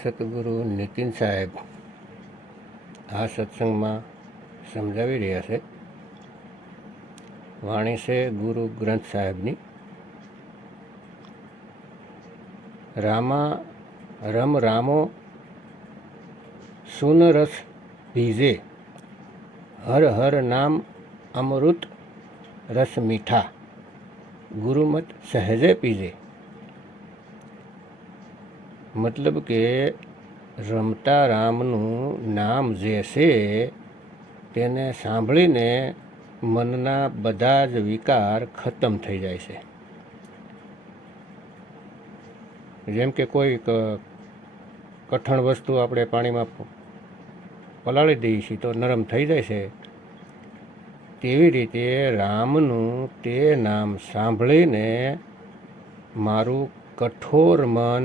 સતગુરુ નીતિન સાહેબ આ સત્સંગમાં સમજાવી રહ્યા છે. વાણી છે ગુરુ ગ્રંથ સાહેબની. રામા રમ રામો સુન રસ ભીજે, હર હર નામ અમૃત રસ મીઠા, ગુરુમત સહેજે પીજે. મતલબ કે રમતા રામનું નામ જે છે તેને સાંભળીને મનના બધા જ વિકાર ખતમ થઈ જાય છે. જેમ કે કોઈ કઠણ વસ્તુ આપણે પાણીમાં પલાળી દઈએ છીએ તો નરમ થઈ જાય છે, તેવી રીતે રામનું તે નામ સાંભળીને મારું કઠોર મન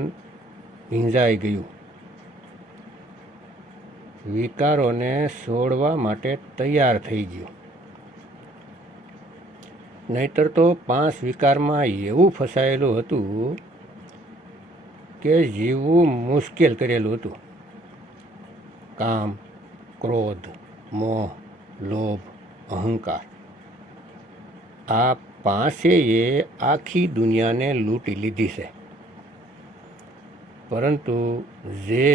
ભીંજાઈ ગયું, વિકારોને છોડવા માટે તૈયાર થઈ ગયું. નહીતર તો 5 વિકારમાં એવું ફસાયેલું હતું કે જીવવું મુશ્કેલ કરેલું હતું. કામ, ક્રોધ, મોહ, લોભ, અહંકાર, આ 5એ આખી દુનિયાને લૂંટી લીધી છે. પરંતુ જે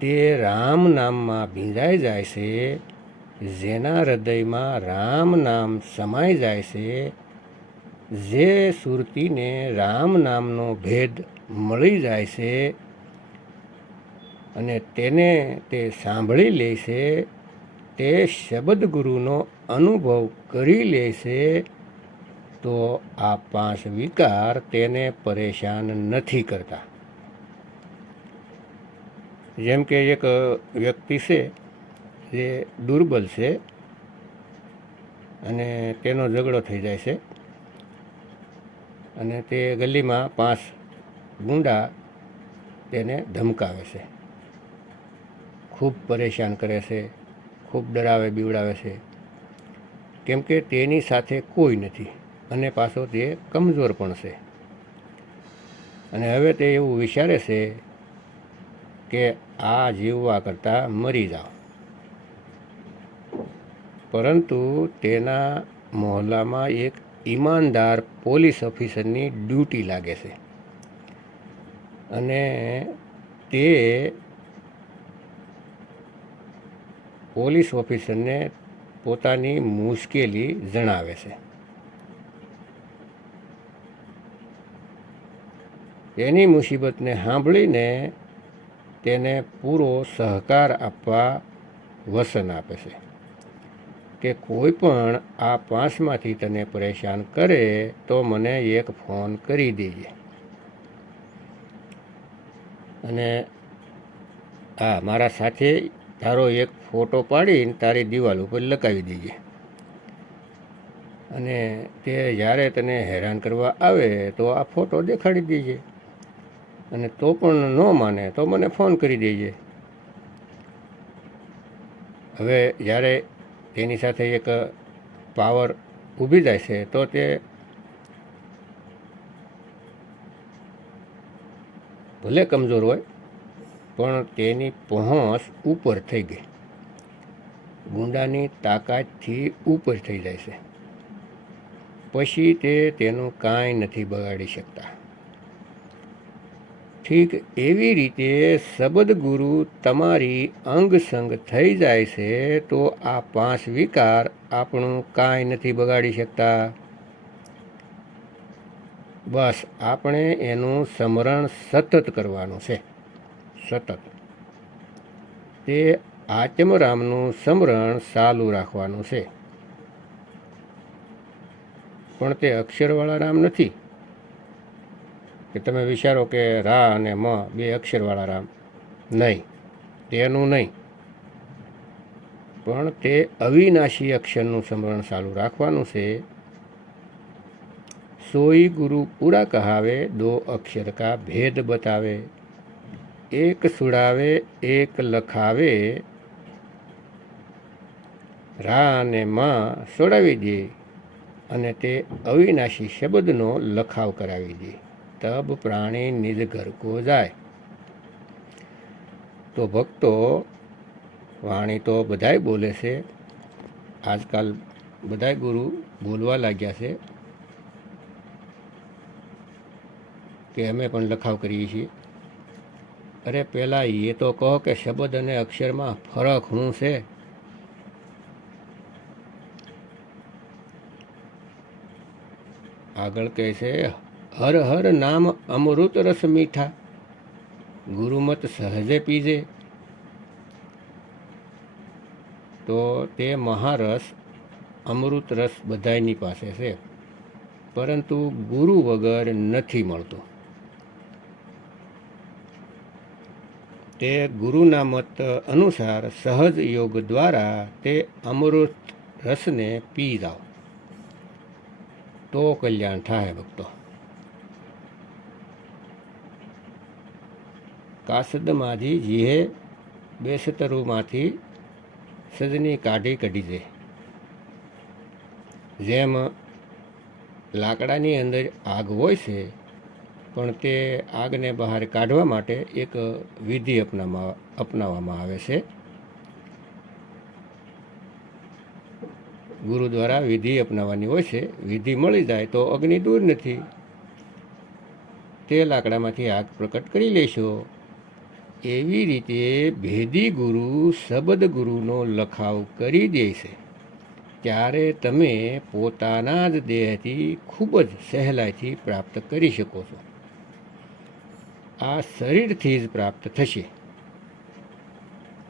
તે રામ નામમાં ભીંજાઈ જાય છે, જેના હૃદયમાં રામ નામ સમાઈ જાય છે, જે સુરતીને રામ નામનો ભેદ મળી જાય છે અને તેને તે સાંભળી લે છે, તે શબ્દ ગુરુનો અનુભવ કરી લે છે, તો આ 5 વિકાર તેને પરેશાન નથી કરતા. જેમ કે એક વ્યક્તિ છે જે દુર્બલ છે અને તેનો ઝઘડો થઈ જાય છે અને તે ગલીમાં 5 ગુંડા તેને ધમકાવે છે, ખૂબ પરેશાન કરે છે, ખૂબ ડરાવે બીવડાવે છે, કેમ કે તેની સાથે કોઈ નથી અને પાછો તે કમજોર પણ છે. અને હવે તે એવું વિચારે છે કે આ જીવવા કરતાં મરી જાઓ. પરંતુ તેના મહોલ્લામાં એક ઈમાનદાર પોલીસ ઓફિસરની ડ્યુટી લાગે છે અને તે પોલીસ ઓફિસરને પોતાની મુશ્કેલી જણાવે છે. તેની મુસીબતને સાંભળીને તેને પૂરો સહકાર આપવા વચન આપે છે કે કોઈ પણ આ 5માંથી તને પરેશાન કરે તો મને એક ફોન કરી દેજે અને મારા સાથે તારો એક ફોટો પાડીને તારી દિવાલ ઉપર લગાવી દેજે અને તે જ્યારે તને હેરાન કરવા આવે તો આ ફોટો દેખાડી દેજે અને તો પણ ન માને તો મને ફોન કરી દેજે. હવે જ્યારે તેની સાથે એક પાવર ઊભી જાય છે તો તે ભલે કમજોર હોય પણ તેની પહોંચ ઉપર થઈ ગઈ, ગુંડાની તાકાતથી ઉપર થઈ જાય છે. પછી તે તેનું કાંઈ નથી બગાડી શકતા. ઠીક એવી રીતે શબ્દ ગુરુ તમારી અંગ સંગ થઈ જાય છે તો આ 5 વિકાર આપણું કાંઈ નથી બગાડી શકતા. બસ આપણે એનું સ્મરણ સતત કરવાનું છે, સતત. તે આત્મરામનું સ્મરણ ચાલુ રાખવાનું છે. પણ તે અક્ષરવાળા રામ નથી કે તમે વિચારો કે રા અને મ 2 અક્ષરવાળા રામ. નહીં, તેનું નહીં. પણ તે અવિનાશી અક્ષરનું સ્મરણ ચાલુ રાખવાનું છે. સોઈ ગુરુ પૂરા કહાવે, 2 અક્ષર કા ભેદ બતાવે, એક સુડાવે એક લખાવે, રા અને માં સોડાવી દે અને તે અવિનાશી શબ્દનો લખાવ કરાવી દે. તબ પ્રાણી નિજ ઘર કો જાય. તો ભક્તો, વાણી તો બધાય બોલે છે. આજકાલ બધાય ગુરુ બોલવા લાગ્યા છે કે અમે પણ લખાવ કરીએ છીએ. અરે પહેલાં એ તો કહો કે શબ્દ અને અક્ષરમાં ફરક શું છે? આગળ કહે છે, હર હર નામ અમૃત રસ મીઠા, ગુરુમત સહજે પીજે. તો તે મહારસ અમૃત રસ બધાયની પાસે છે, પરંતુ ગુરુ વગર નથી મળતું. તે ગુરુના મત અનુસાર સહજ યોગ દ્વારા તે અમૃત રસને પી જાઓ તો કલ્યાણ થાય ભક્તો. કાસદ માજી જીહે બેસતરુમાંથી સજની કાઢી દે. જેમ લાકડાની અંદર આગ હોય છે, પણ તે આગને બહાર કાઢવા માટે એક વિધિ અપનાવવામાં આવે છે. ગુરુ દ્વારા વિધિ અપનાવવાની હોય છે. વિધિ મળી જાય તો અગ્નિ દૂર નથી. તે લાકડામાંથી આગ પ્રકટ કરી લેશો. એવી રીતે ભેદી ગુરુ શબ્દ ગુરુનો લખાવ કરી દે છે, ત્યારે તમે પોતાના જ દેહથી ખૂબ જ સહેલાઈથી પ્રાપ્ત કરી શકો છો. આ શરીરથી જ પ્રાપ્ત થશે,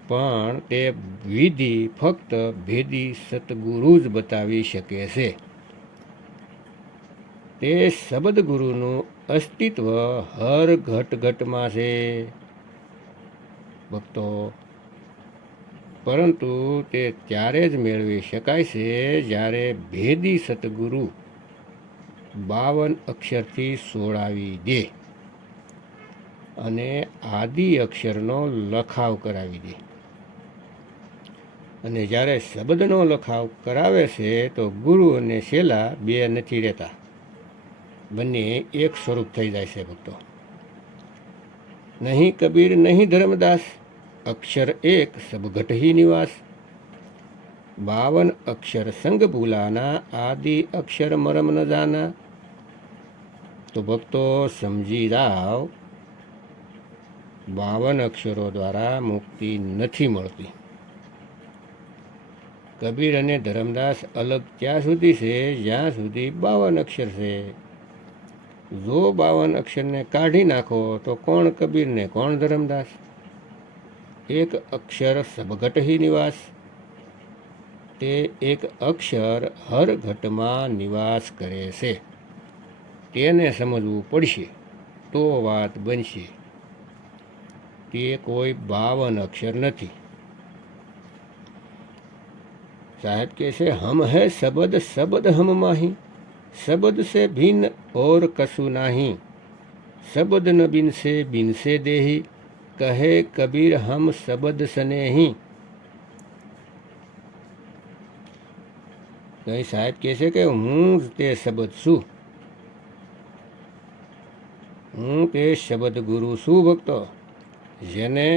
પણ તે વિધિ ફક્ત ભેદી સતગુરુ જ બતાવી શકે છે. તે શબ્દ ગુરુનું અસ્તિત્વ હર ઘટમાં છે ભક્તો, પરંતુ તે ત્યારે જ મેળવી શકાય છે જ્યારે ભેદી સતગુરુ 52 અક્ષરથી સોળાવી દે અને આદિ અક્ષરનો લખાવ કરાવી દે. અને જ્યારે શબ્દનો લખાવ કરાવે છે તો ગુરુ અને શેલા બે નથી રહેતા, બંને એક સ્વરૂપ થઈ જાય છે ભક્તો. નહીં કબીર નહીં ધર્મદાસ, અક્ષર એક સબ ઘટ ही निवास. 52 અક્ષર સંગ ભૂલાના, આદિ અક્ષર મરમ ન જાના. તો ભક્તો સમજી જાઓ, 52 અક્ષરો દ્વારા મુક્તિ નથી મળતી. કબીર અને ધર્મદાસ અલગ ત્યાં સુધી છે જ્યાં સુધી 52 અક્ષર છે. જો 52 અક્ષરને કાઢી નાખો તો કોણ કબીર ને કોણ ધર્મદાસ? એક અક્ષર સબઘટ ही નિવાસ. તે એક અક્ષર હર ઘટમાં નિવાસ કરે છે. તેને સમજવું પડશે તો વાત બનશે. તે કોઈ 52 અક્ષર નથી. साहब कैसे हम है शब्द शब्द हम माही, शब्द से भिन्न और कछु नाही. शब्द न बिन से देही, कहे कबीर हम शब्द स्नेही. कहीं साहब कैसे કે હું તે શબ્દ છું, હું તે શબ્દ ગુરુ છું ભક્તો. જેને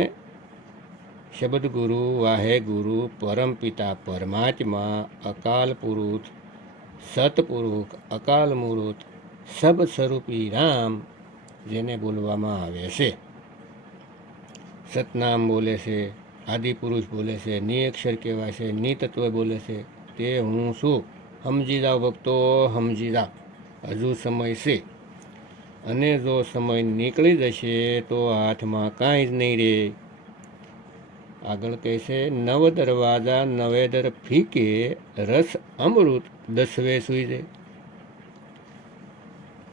શબ્દ ગુરુ વાહે ગુરુ પરમ પિતા પરમાત્મા અકાલ પુરુષ સતપુરુષ અકાલ મૂર્ત સબ સ્વરૂપી રામ જેને બોલવામાં આવે છે. સતનામ બોલે છે, આદિપુરુષ બોલે છે, નિઅક્ષર કહેવાય છે, નિતત્વ બોલે છે. તે હું છું. સમજી જાઓ ભક્તો, સમજી જાઓ. હજુ સમય છે, અને જો સમય નીકળી જશે તો હાથમાં કાંઈ જ નહીં રહે. આગળ કહે છે, નવ દરવાજા નવેદર ફીકે, રસ અમૃત દસવે સૂઈ.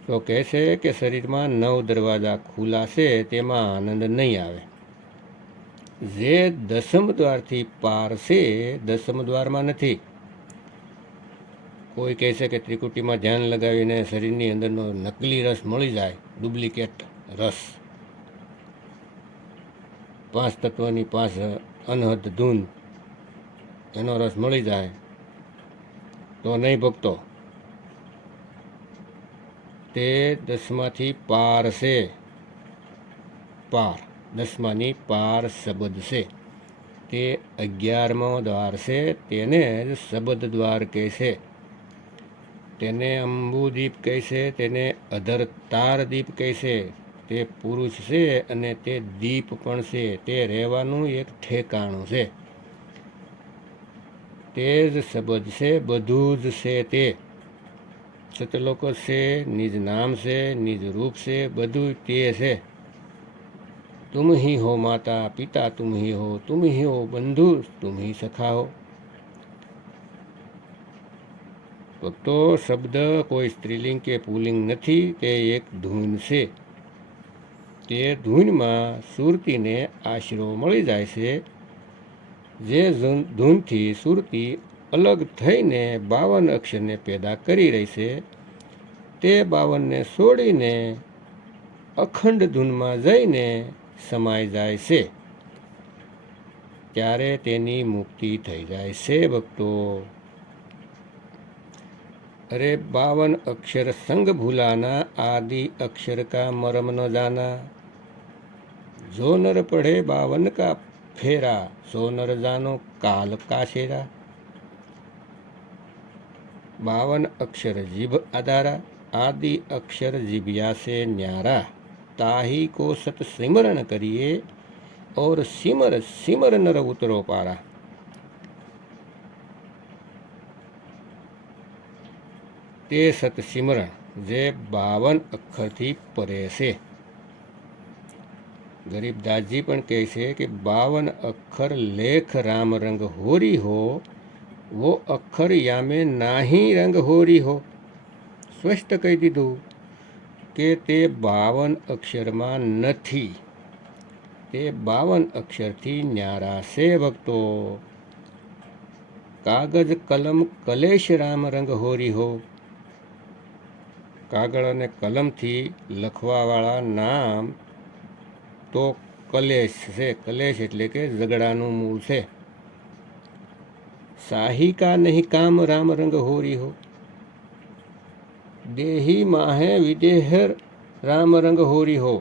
તો કહે છે કે શરીરમાં 9 દરવાજા ખુલ્લા છે, તેમાં આનંદ નહીં આવે. જે દસમ દ્વારથી પાર છે, દસમ દ્વારમાં નથી. કોઈ કહે છે કે ત્રિકુટીમાં ધ્યાન લગાવીને શરીરની અંદરનો નકલી રસ મળી જાય, ડુપ્લિકેટ રસ, 5 તત્વની 5 અનહદ ધૂન, એનો રસ મળી જાય તો નહીં ભક્તો. તે 10માંથી પાર છે, પાર. દસમાની પાર શબદ છે. તે 11મો દ્વાર છે, તેને જ શબદ દ્વાર કહે છે. તેને અંબુદીપ કહે છે, તેને અધરતાર દીપ કહે છે. તે પુરુષ છે અને તે દીપ પણ છે. તે રહેવાનું એક ઠેકાણું છે. તે જ શબદ છે, બધું જ છે. તે સતલોક છે, નિજ નામ છે, નિજ રૂપ છે, બધું તે છે. तुम ही हो माता पिता, तुम ही हो बंधु, तुम ही सखा हो. ભક્તો, શબ્દ કોઈ સ્ત્રીલિંગ કે પુલ્લિંગ નથી, તે એક ધૂન છે. તે ધૂનમાં સુરતીને આશરો મળી જાય છે. જે ધૂનથી સુરતી અલગ થઈને 52 અક્ષરને પેદા કરી રહી છે, તે 52ને છોડીને અખંડ ધૂનમાં જઈને સમાઈ જાય છે. ત્યારે તેની મુક્તિ થઈ જાય છે. ભક્તો, अरे 52 अक्षर संग भूलाना, आदि अक्षर का मरम न जाना. जो नर पढ़े 52 का फेरा, सो नर जानो काल का शेरा. 52 अक्षर जीभ आधारा, आदि अक्षर जीभिया से न्यारा. ताही को सत सिमरण करिए, और सिमर सिमर नर उतरो पारा. તે સત સિમરણ જે 52 અક્ષરથી પરે છે. ગરીબદાસજી પણ કહે છે કે 52 અક્ષર લેખ રામ રંગ હોરી હો, વો અક્ષર યામે નાહી રંગ હોરી હો. સ્પષ્ટ કહી દીધું કે તે 52 અક્ષરમાં નથી. તે 52 અક્ષરથી ન્યારા છે. ભક્તો, કાગજ કલમ કલેશ રામ રંગ હોરી હો. કાગળ અને કલમથી લખવાવાળા નામ તો કલેશ છે. કલેશ એટલે કે ઝઘડાનું મૂળ છે. શાહી કા નહીં કામ રામ રંગ હોરી હો. દેહી માહે વિદેહર રામ રંગ હોરી હો.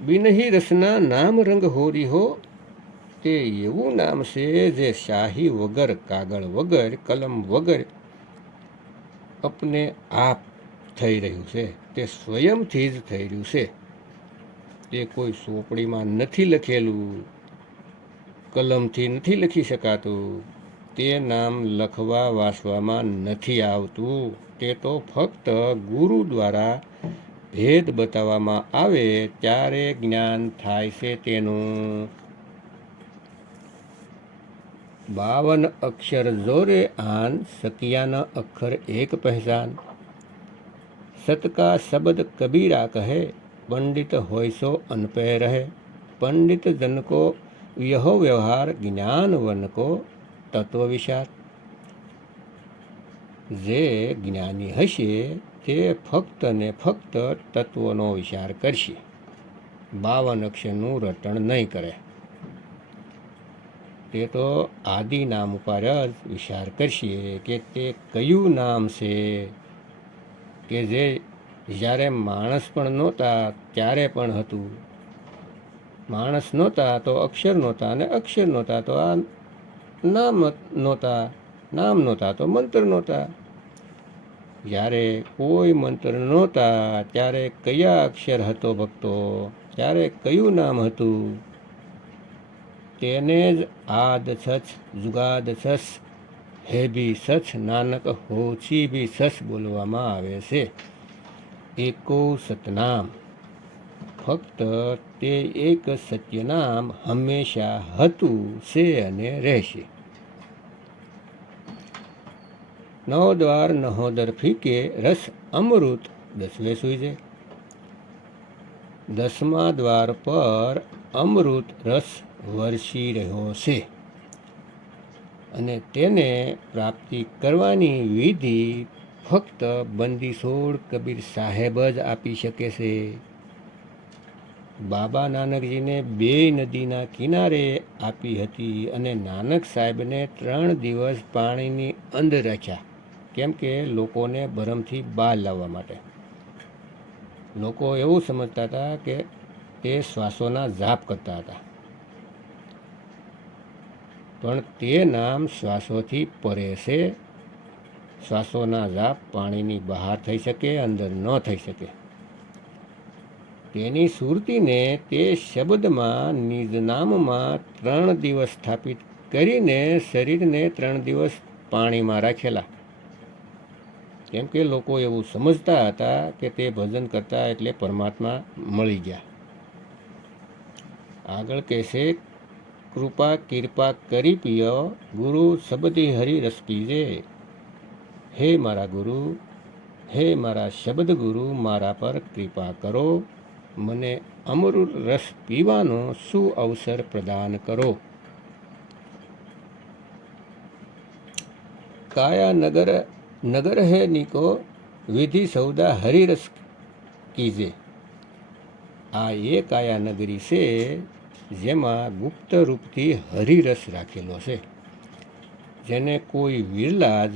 બિનહી રસના નામ રંગ હોરી હો. તે એવું નામ છે જે શાહી વગર, કાગળ વગર, કલમ વગર અપને આપ થઈ રહ્યું છે. તે સ્વયંથી જ થઈ રહ્યું છે. તે કોઈ સોપડીમાં નથી લખેલું, કલમથી નથી લખી શકાતું. તે નામ લખવા વાંચવામાં નથી આવતું. તે તો ફક્ત ગુરુ દ્વારા ભેદ બતાવવામાં આવે ત્યારે જ્ઞાન થાય છે તેનું. 52 अक्षर जोरे आन, सकिया न अक्षर एक पहचान. सत का शब्द कबीरा कहे, पंडित होय सो अनपे रहे. पंडित जन को यह व्यवहार, ज्ञान वन को तत्व विचार. જે જ્ઞાની હશે તે ફક્ત ને ફક્ત તત્વનો વિચાર કરશે, 52 અક્ષરનું રટણ નહીં કરે. તે તો આદિ નામ ઉપર જ વિચાર કરશે કે તે કયું નામ છે કે જે જ્યારે માણસ પણ નહોતા ત્યારે પણ હતું. માણસ નહોતા તો અક્ષર નહોતા, અને અક્ષર નહોતા તો આ નામ નહોતા, નામ નહોતા તો મંત્ર નહોતા. જ્યારે કોઈ મંત્ર નહોતા ત્યારે કયા અક્ષર હતો ભક્તો? ત્યારે કયું નામ હતું? તેને જ આદ સચ, જુગાદ સચ, હે ભી સચ, નાનક હોછી ભી સચ બોલવામાં આવે છે. એકો સતનામ, ફક્ત તે એક સત્યનામ હંમેશા હતું, છે અને રહેશે. 9 દ્વાર નહોદર ફીકે, રસ અમૃત 10વે સૂઈજે. 10મા દ્વાર પર અમૃત રસ વરસી રહ્યો છે, અને તેને પ્રાપ્તિ કરવાની વિધિ ફક્ત બંદીછોડ કબીર સાહેબ જ આપી શકે છે. બાબા નાનકજીને 2 નદીના કિનારે આપી હતી, અને નાનક સાહેબને 3 દિવસ પાણીની અંદર રાખ્યા, કેમ કે લોકોને ભરમથી બહાર લાવવા માટે. લોકો એવું સમજતા હતા કે તે શ્વાસોના જાપ કરતા હતા, પણ તે નામ શ્વાસોથી પરે છે. શ્વાસોના જાપ પાણીની બહાર થઈ શકે, અંદર ન થઈ શકે. તેની સુરતીને તે શબ્દમાં નિજનામમાં 3 દિવસ સ્થાપિત કરીને શરીરને 3 દિવસ પાણીમાં રાખેલા. કેમ કે લોકો એવું સમજતા હતા કે તે ભજન કરતા એટલે પરમાત્મા મળી ગયા. આગળ કહેશે, કૃપા કિરપા કરી પિયો, ગુરુ શબ્દી હરિ રસ પીજે. હે મારા ગુરુ, હે મારા શબ્દ ગુરુ, મારા પર કૃપા કરો, મને અમૃત રસ પીવાનો સુઅવસર પ્રદાન કરો. કાયા નગર હે નીકો, વિધિ સૌદા હરિરસ કીજે. આ એ કાયા નગરી છે જેમાં ગુપ્ત રૂપથી હરિરસ રાખેલો છે, જેને કોઈ વિરલા જ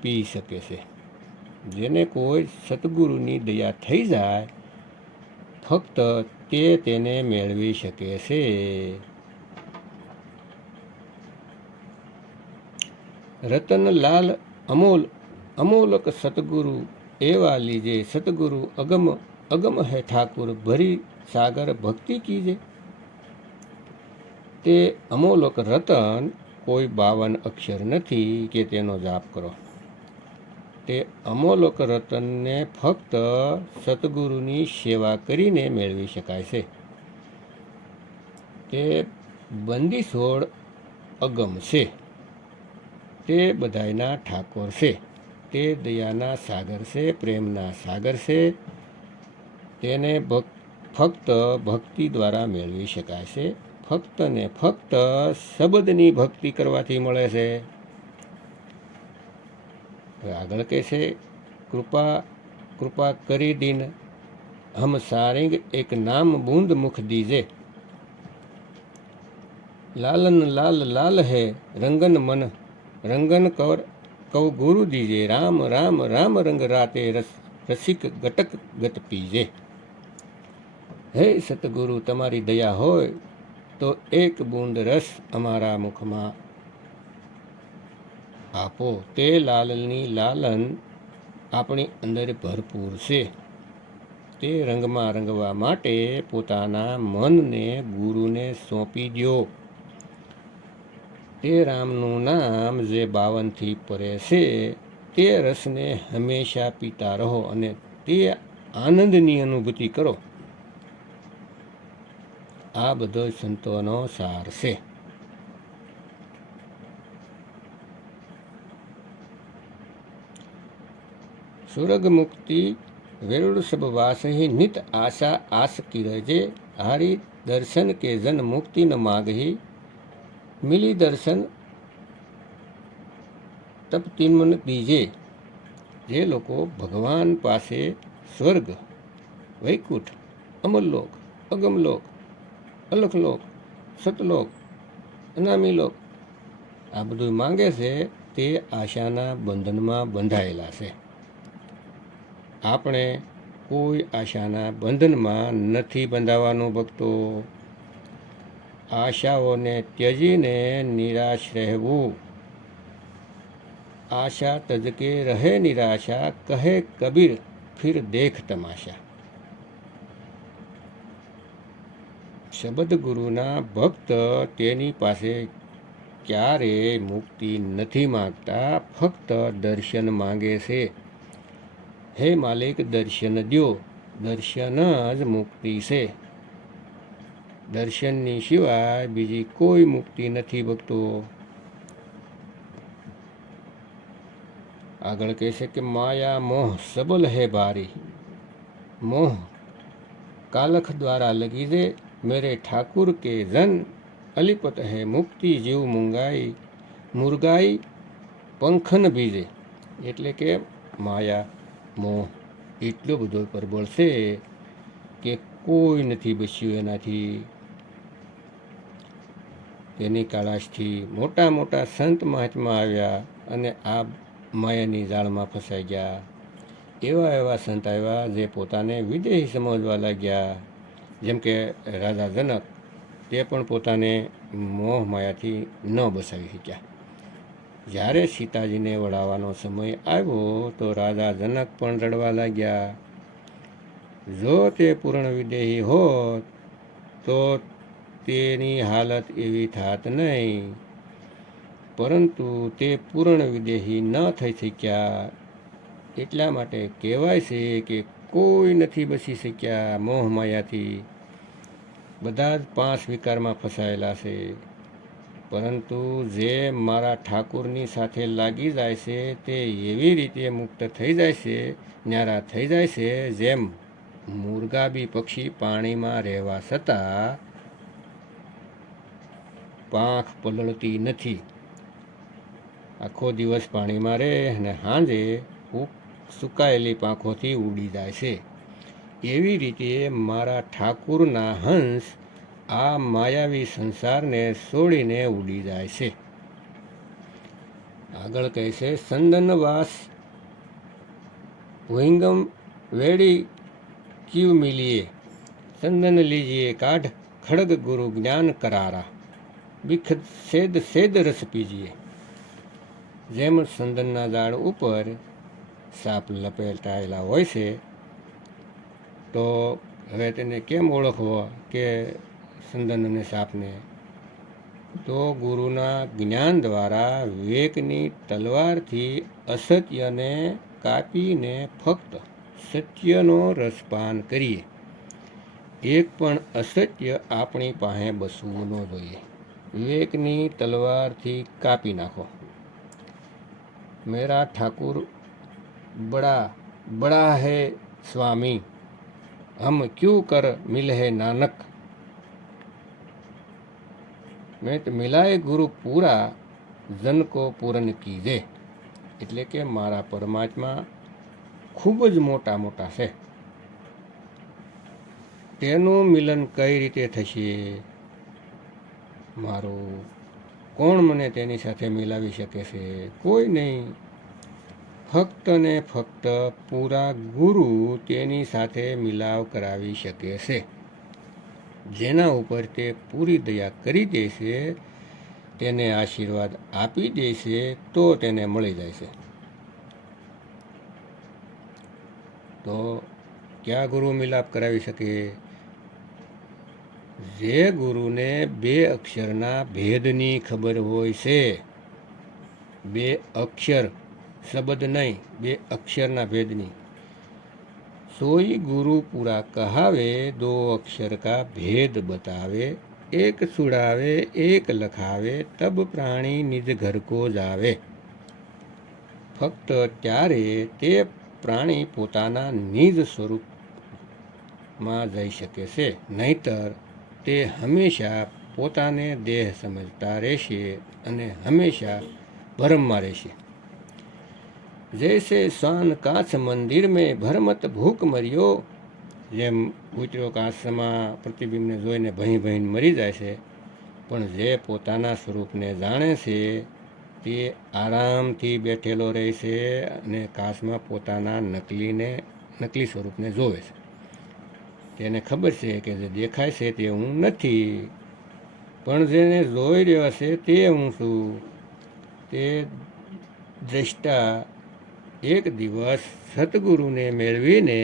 પી શકે છે. જેને કોઈ સદગુરુની દયા થઈ જાય, ફક્ત તે તેને મેળવી શકે છે. રતનલાલ અમોલક સતગુરુ એવા લીજે, સતગુરુ અગમ હે ઠાકુર, ભરી સાગર ભક્તિ કીજે. તે અમોલક રતન કોઈ 52 અક્ષર નથી કે તેનો જાપ કરો. તે અમોલક રતનને ફક્ત સતગુરુની સેવા કરીને મેળવી શકાય છે. તે બંદીછોડ અગમ છે, તે બધાયના ઠાકોર છે, તે દયાના સાગર છે, પ્રેમના સાગર છે. તેને ફક્ત ભક્તિ દ્વારા મેળવી શકાય છે. ફક્ત ને ફક્ત શબ્દની ભક્તિ કરવાથી મળે છે. આગળ કહે છે, કૃપા કરી દીન હમ સારિંગ, એક નામ બૂંદ મુખ દીજે. લાલન લાલ લાલ હે રંગન મન, રંગન કવ ગુરુ દીજે. રામ રામ રામ રંગ રાતે, રસિક ગટક ગત પીજે. હે સતગુરુ, તમારી દયા હોય તો એક બૂંદ રસ અમારા મુખમાં આપો. તે લાલની લાલન આપણી અંદર ભરપૂર છે. તે રંગમાં રંગવા માટે પોતાના મનને ગુરુને સોંપી દો. તે રામનું નામ જે 52થી પરે છે, તે રસને હંમેશા પીતા રહો અને તે આનંદની અનુભૂતિ કરો. આ બધો સંતોનો સાર છે. સ્વર્ગ મુક્તિ વેરુડ સબ વાસહી, નિત આશા આસ કિરજે. હારી દર્શન કે જન મુક્તિ ન માગહી, મિલી દર્શન તપ તિન્મન દીજે. જે લોકો ભગવાન પાસે સ્વર્ગ, વૈકુંઠ, અમરલોક, અગમલોક, અલખલોક, સતલોક, અનામીલોક આ બધું માંગે છે, તે આશાના બંધનમાં બંધાયેલા છે. આપણે કોઈ આશાના બંધનમાં નથી બંધાવાનું ભક્તો. આશાઓને ત્યજીને નિરાશ રહેવું. આશા તજકે રહે નિરાશા, કહે કબીર ફિર દેખ તમાશા. શબ્દ ગુરુના ભક્ત તેની પાસે ક્યારેય મુક્તિ નથી માંગતા, ફક્ત દર્શન માંગે છે. હે માલિક, દર્શન દ્યો. દર્શન જ મુક્તિ છે. દર્શનની સિવાય બીજી કોઈ મુક્તિ નથી ભક્તો. આગળ કહે છે કે માયા મોહ સબલ હે ભારી, મોહ કાલખ દ્વારા લગી દે. મેરે ઠાકુર કે જન અલિપત હે મુક્તિ, જીવ મુરગાઈ પંખન બીજે. એટલે કે માયા મોહ એટલો બધો પ્રબળ છે કે કોઈ નથી બસ્યું એનાથી. તેની કાળાશથી મોટા મોટા સંત મહાત્મા આવ્યા અને આ માયાની જાળમાં ફસાઈ ગયા. એવા એવા સંત આવ્યા જે પોતાને વિદેહી સમજવા લાગ્યા. જેમ કે રાજા જનક, તે પણ પોતાને મોહ માયાથી ન બસાવી શક્યા. જ્યારે સીતાજીને વળાવવાનો સમય આવ્યો તો રાજા જનક પણ રડવા લાગ્યા. જો તે પૂર્ણ વિદેહી હોત તો તેની હાલત એવી થાત નહીં, પરંતુ તે પૂર્ણ વિદેહી ન થઈ શક્યા. એટલા માટે કહેવાય છે કે કોઈ નથી બચી શક્યા મોહ માયાથી. બધા જ 5 વિકારમાં ફસાયેલા છે, પરંતુ જે મારા ઠાકુરની સાથે લાગી જાય છે તે એવી રીતે મુક્ત થઈ જાય છે, ન્યારા થઈ જાય છે, જેમ મુરગાબી પક્ષી પાણીમાં રહેવા છતાં પાંખ પલળતી નથી. આખો દિવસ પાણીમાં રહે અને સાંજે સુકાયેલી પાંખોથી ઉડી જાય છે. એવી રીતે મારા ઠાકુરના હંસ આ માયાવી સંસારને છોડીને ઉડી જાય છે. આગળ કહે છે, સંદનવાસ ભુંગમ વેડી ક્યુ મિલીએ, સંદન લીજીએ કાઢ ખડગ ગુરુ જ્ઞાન કરારા, બિખદ સેદ સેદ રસ પીજીએ. જેમ સંદનના ઝાડ ઉપર સાપ લપેટાયેલા હોય છે, તો હવે તેને કેમ ઓળખવો કે સંદન અને સાપને? તો ગુરુના જ્ઞાન દ્વારા વિવેકની તલવારથી અસત્યને કાપીને ફક્ત સત્યનો રસપાન કરીએ. એક પણ અસત્ય આપણી પાસે બસવું ન જોઈએ. વિવેકની તલવારથી કાપી નાખો. મેરા ઠાકુર બડા બડા હૈ સ્વામી, હમ ક્યું કર મિલ હૈ નાનક, મેં તો મિલાય ગુરુ પૂરા જન કો પૂરન કીજે. એટલે કે મારા પરમાત્મા ખૂબ જ મોટા મોટા છે, તેનું મિલન કઈ રીતે થશે? મારું કોણ મને તેની સાથે મિલાવી શકે છે? કોઈ નહીં. ફક્ત ને ફક્ત પૂરા ગુરુ તેની સાથે મિલાવ કરાવી શકે છે. જેના ઉપર તે પૂરી દયા કરી દેશે, તેને આશીર્વાદ આપી દેશે, તો તેને મળી જાય છે. તો ક્યાં ગુરુ મિલાપ કરાવી શકે? જે ગુરુને 2 અક્ષરના ભેદની ખબર હોય છે. 2 અક્ષર, શબ્દ નહીં, 2 અક્ષરના ભેદની. सोई गुरु पूरा कहावे, 2 अक्षर का भेद बतावे, एक सुड़ावे एक लखावे, तब प्राणी निज घर को जावे. ફક્ત ત્યારે તે પ્રાણી પોતાના નિજ સ્વરૂપમાં જઈ શકે છે, નહીતર તે હંમેશા પોતાને દેહ સમજતા રહેશે અને હંમેશા ભરમમાં રહેશે. जैसे स्वान कांच मंदिर में भरमत भूख मर्यो. જેમ કૂતરો કાચમાં પ્રતિબિંબને જોઈને ભહીં ભહીને મરી જાય છે, પણ જે પોતાના સ્વરૂપને જાણે છે તે આરામથી બેઠેલો રહે છે અને કાચમાં પોતાના નકલી સ્વરૂપને જોવે છે. તેને ખબર છે કે જે દેખાય છે તે હું નથી, પણ જેને જોઈ રહ્યો છે તે હું છું. તે દ્રષ્ટા એક દિવસ સદગુરુને મેળવીને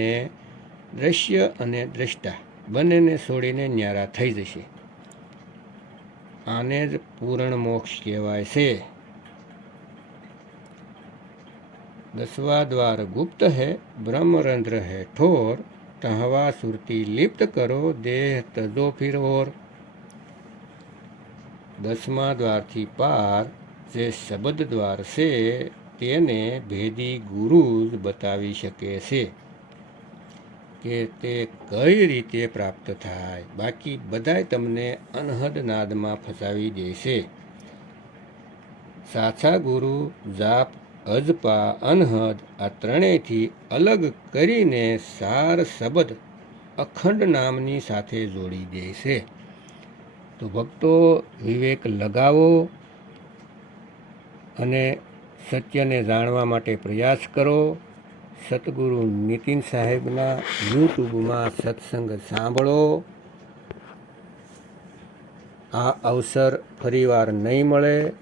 દ્રશ્ય અને દ્રષ્ટા બંનેને છોડીને ન્યારા થઈ જશે. આને જ પૂર્ણ મોક્ષ કહેવાય છે. 10વાં દ્વાર ગુપ્ત હૈ, બ્રહ્મરંધ્ર હૈ ઠોર, તહવા સુરતી લિપ્ત કરો, દેહ તજો ફિર ઓર. 10મા દ્વારથી પાર જે શબ્દ દ્વાર છે તેને ભેદી ગુરુ જ બતાવી શકે છે કે તે કઈ રીતે પ્રાપ્ત થાય. બાકી બધાય તમને અનહદ નાદમાં ફસાવી દેશે. સાચા ગુરુ જાપ, અજપા, અનહદ આ ત્રણેયથી અલગ કરીને સાર શબ્દ અખંડ નામની સાથે જોડી દેશે. તો ભક્તો, વિવેક લગાવો અને સત્યને જાણવા માટે પ્રયાસ કરો. સતગુરુ નીતિન સાહેબના યુટ્યુબમાં સત્સંગ સાંભળો. આ અવસર ફરીવાર નહીં મળે.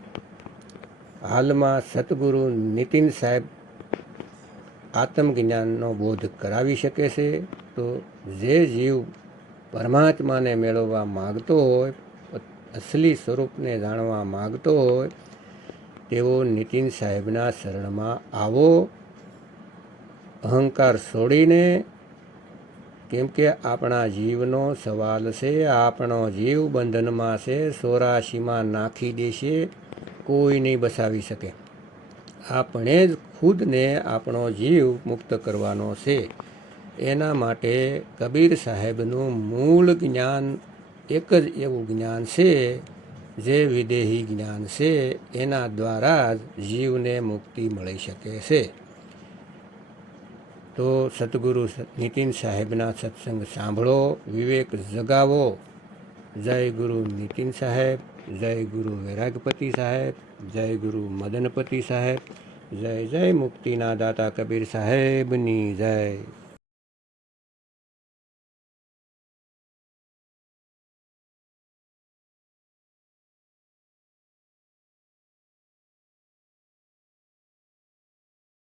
હાલમાં સતગુરુ નીતિન સાહેબ આત્મજ્ઞાનનો બોધ કરાવી શકે છે. તો જે જીવ પરમાત્માને મેળવવા માગતો હોય, અસલી સ્વરૂપને જાણવા માગતો હોય, તેઓ નીતિન સાહેબના શરણમાં આવો. અહંકાર છોડીને, કેમ કે આપણા જીવનો સવાલ છે. આપણો જીવ બંધનમાં છે, 84માં નાખી દેશે, કોઈ નહીં બસાવી શકે. આપણે જ ખુદને આપણો જીવ મુક્ત કરવાનો છે. એના માટે કબીર સાહેબનું મૂળ જ્ઞાન એક જ એવું જ્ઞાન છે જે વિદેહી જ્ઞાન છે. એના દ્વારા જ જીવને મુક્તિ મળી શકે છે. તો સતગુરુ નીતિન સાહેબના સત્સંગ સાંભળો, વિવેક જગાવો. જય ગુરુ નીતિન સાહેબ, જય ગુરુ વૈરાગપતિ સાહેબ, જય ગુરુ મદનપતિ સાહેબ, જય જય મુક્તિના દાતા કબીર સાહેબની જય.